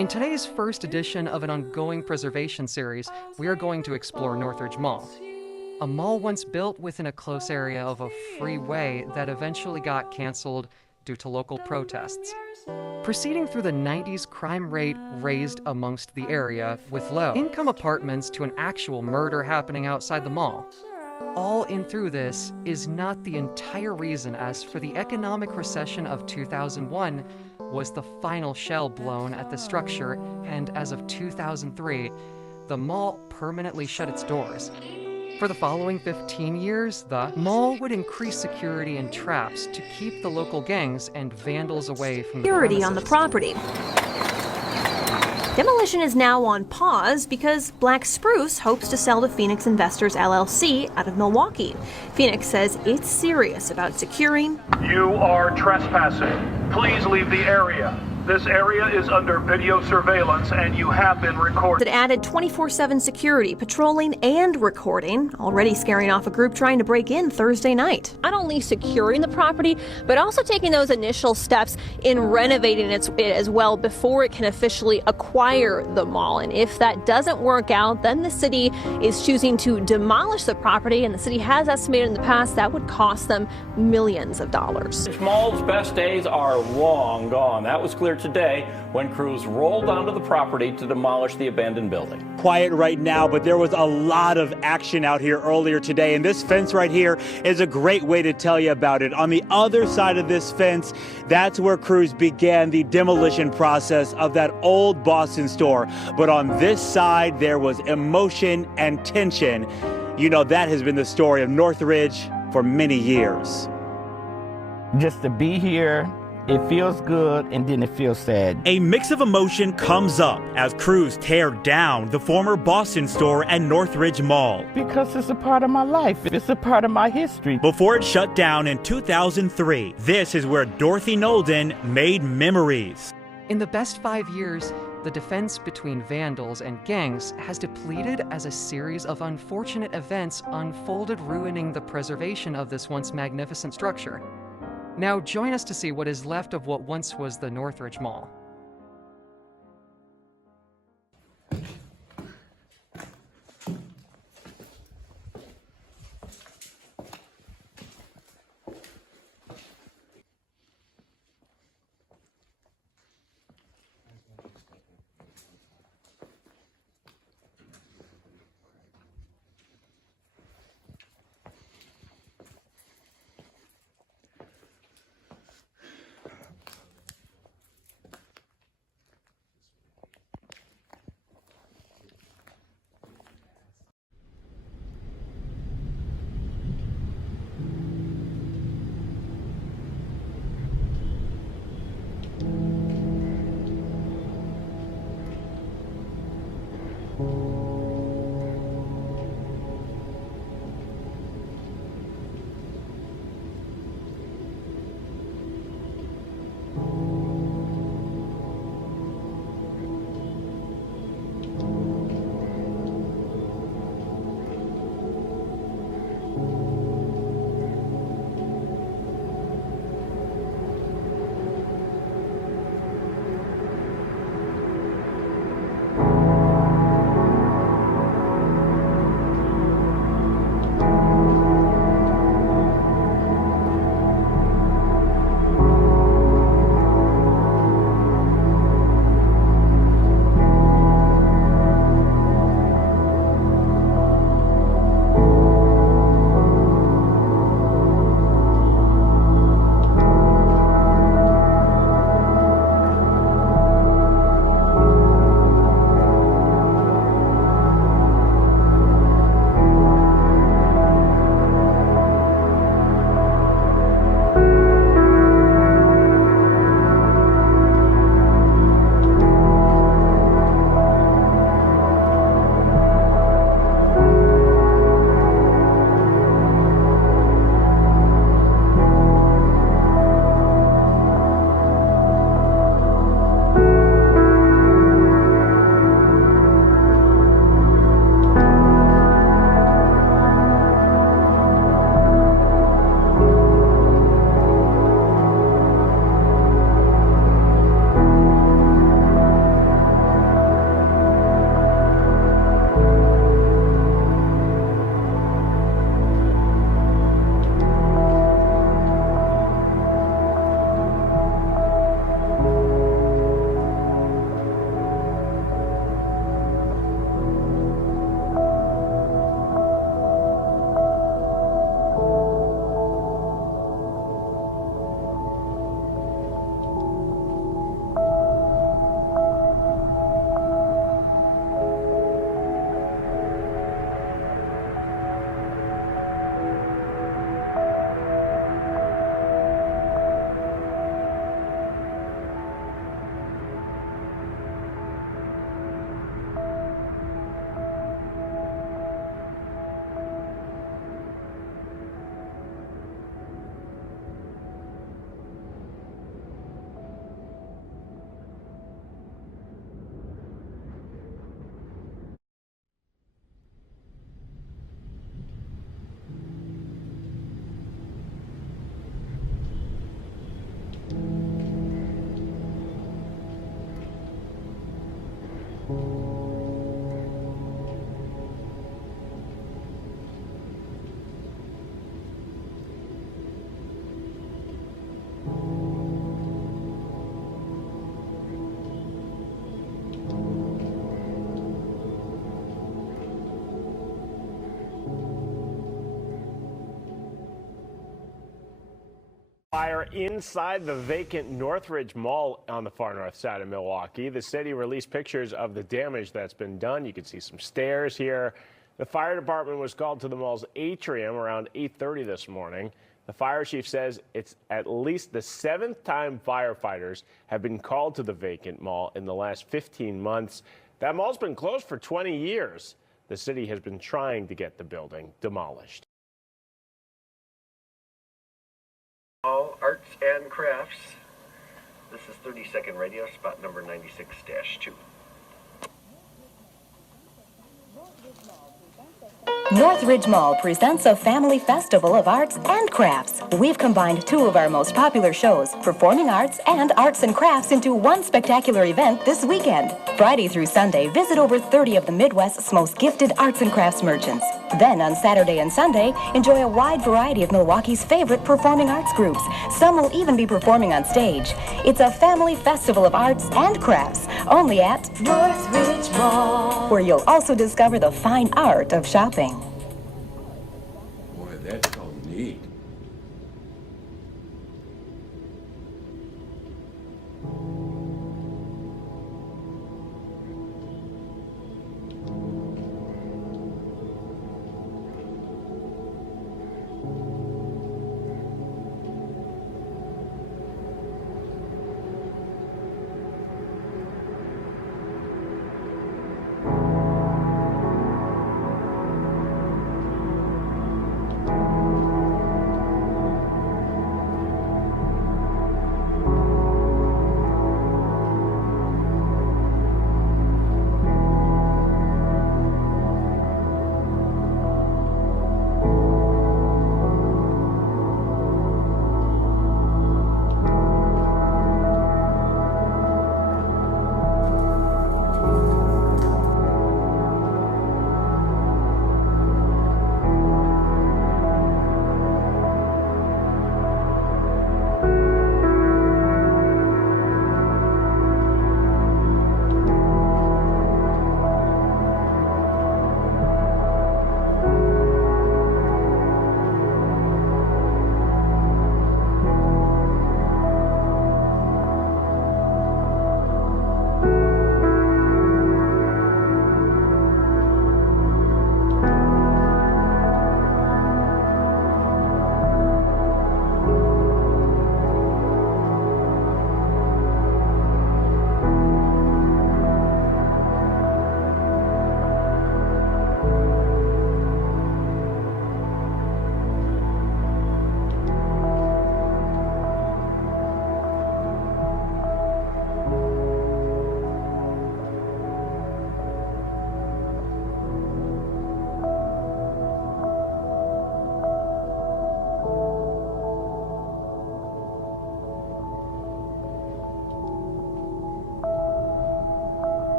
In today's first edition of an ongoing preservation series, we are going to explore Northridge Mall. A mall once built within a close area of a freeway that eventually got canceled due to local protests. Proceeding through the 90s, crime rate raised amongst the area, with low-income apartments to an actual murder happening outside the mall. All in through this is not the entire reason, as for the economic recession of 2001 was the final shell blown at the structure, and as of 2003, the mall permanently shut its doors. For the following 15 years, the mall would increase security and traps to keep the local gangs and vandals away from the Security on the property. Demolition is now on pause because Black Spruce hopes to sell to Phoenix Investors LLC out of Milwaukee. Phoenix says it's serious about securing. You are trespassing. Please leave the area. This area is under video surveillance and you have been recorded. It added 24/7 security, patrolling and recording, already scaring off a group trying to break in Thursday night. Not only securing the property, but also taking those initial steps in renovating it as well before it can officially acquire the mall. And if that doesn't work out, then the city is choosing to demolish the property, and the city has estimated in the past that would cost them millions of dollars. This mall's best days are long gone. That was clear today when crews rolled onto the property to demolish the abandoned building. Quiet right now, but there was a lot of action out here earlier today, and this fence right here is a great way to tell you about it. On the other side of this fence, that's where crews began the demolition process of that old Boston store. But on this side, there was emotion and tension. You know, that has been the story of Northridge for many years. Just to be here, it feels good, and then it feels sad. A mix of emotion comes up as crews tear down the former Boston store and Northridge Mall. Because it's a part of my life. It's a part of my history. Before it shut down in 2003, this is where Dorothy Nolden made memories. In the best 5 years, the defense between vandals and gangs has depleted as a series of unfortunate events unfolded, ruining the preservation of this once magnificent structure. Now join us to see what is left of what once was the Northridge Mall. Fire inside the vacant Northridge Mall on the far north side of Milwaukee. The city released pictures of the damage that's been done. You can see some stairs here. The fire department was called to the mall's atrium around 8:30 this morning. The fire chief says it's at least the 7th time firefighters have been called to the vacant mall in the last 15 months. That mall's been closed for 20 years. The city has been trying to get the building demolished. All arts and crafts. This is 30-second radio, spot number 96-2. Northridge Mall presents a family festival of arts and crafts. We've combined two of our most popular shows, performing arts and arts and crafts, into one spectacular event this weekend. Friday through Sunday, visit over 30 of the Midwest's most gifted arts and crafts merchants. Then on Saturday and Sunday, enjoy a wide variety of Milwaukee's favorite performing arts groups. Some will even be performing on stage. It's a family festival of arts and crafts, only at Northridge Mall, where you'll also discover the fine art of shopping. Boy, that's so neat.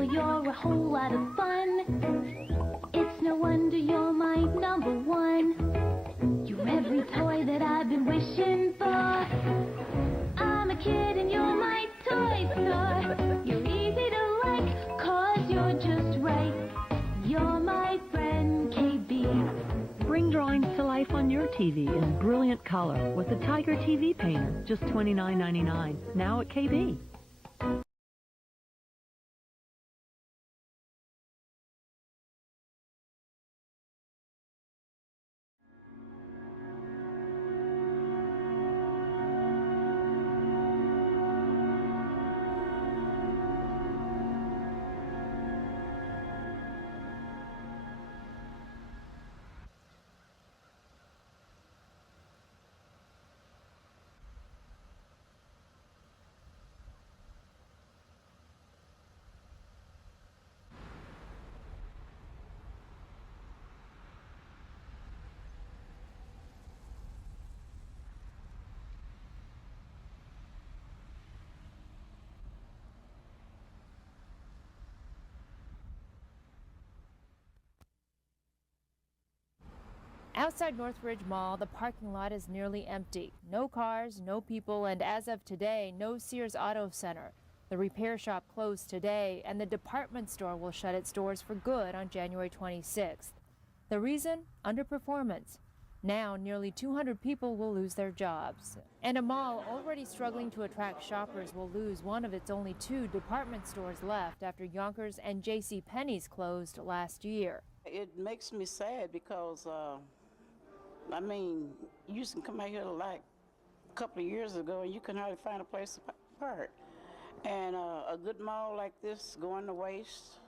Well, you're a whole lot of fun. It's no wonder you're my number one. You're every toy that I've been wishing for. I'm a kid and you're my toy store. You're easy to like, cause you're just right. You're my friend, KB. Bring drawings to life on your TV in brilliant color with the Tiger TV Painter, just $29.99, now at KB. Outside Northridge Mall, the parking lot is nearly empty. No cars, no people, and as of today, no Sears Auto Center. The repair shop closed today, and the department store will shut its doors for good on January 26th. The reason? Underperformance. Now, nearly 200 people will lose their jobs. And a mall already struggling to attract shoppers will lose one of its only 2 department stores left after Yonkers and J.C. Penney's closed last year. It makes me sad because I mean, you used to come out here like a couple of years ago and you couldn't hardly find a place to park. And a good mall like this going to waste,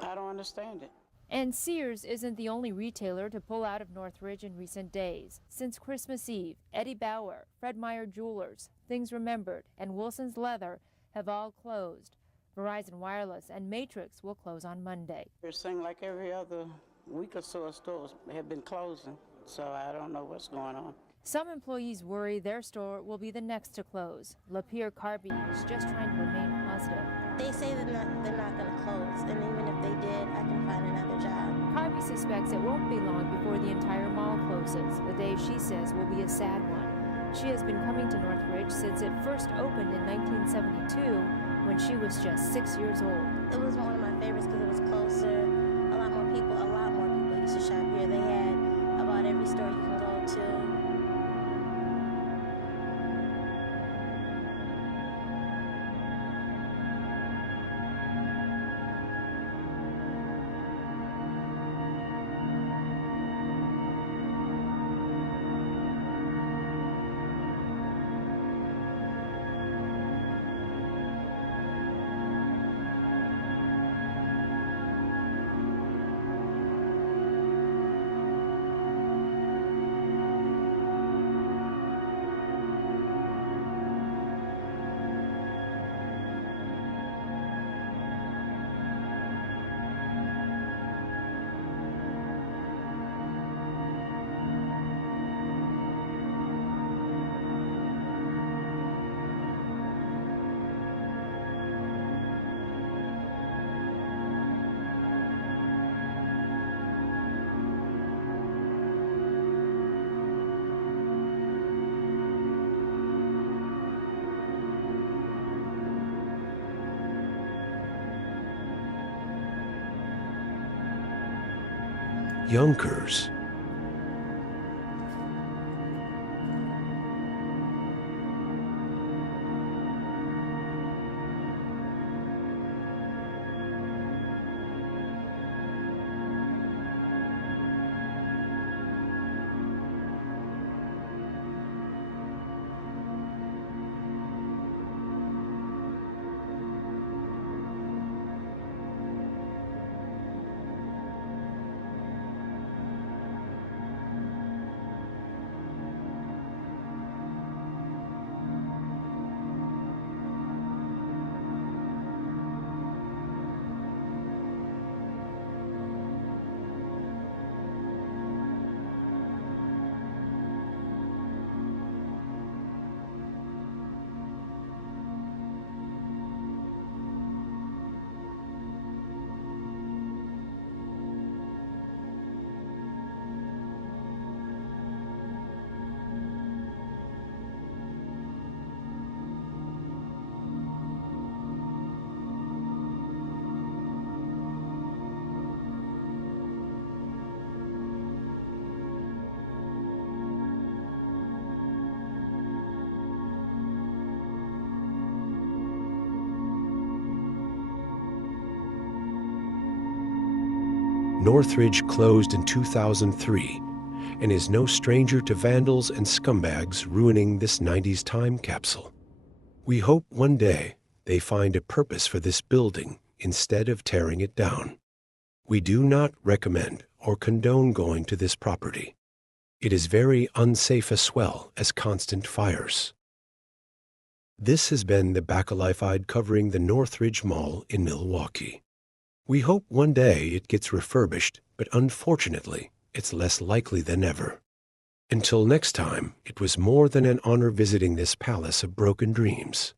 I don't understand it. And Sears isn't the only retailer to pull out of Northridge in recent days. Since Christmas Eve, Eddie Bauer, Fred Meyer Jewelers, Things Remembered, and Wilson's Leather have all closed. Verizon Wireless and Matrix will close on Monday. They're saying like every other week or so stores have been closing, so I don't know what's going on. Some employees worry their store will be the next to close. Lapierre Carby is just trying to remain positive. They say they're not going to close, and even if they did, I can find another job. Carby suspects it won't be long before the entire mall closes, a day she says will be a sad one. She has been coming to Northridge since it first opened in 1972 when she was just 6 years old. It was one of my favorites because it was closer. A lot more people used to shop here. They had about every store you can go to. Yonkers. Northridge closed in 2003 and is no stranger to vandals and scumbags ruining this 90s time capsule. We hope one day they find a purpose for this building instead of tearing it down. We do not recommend or condone going to this property. It is very unsafe as well as constant fires. This has been the Baccalified covering the Northridge Mall in Milwaukee. We hope one day it gets refurbished, but unfortunately, it's less likely than ever. Until next time, it was more than an honor visiting this palace of broken dreams.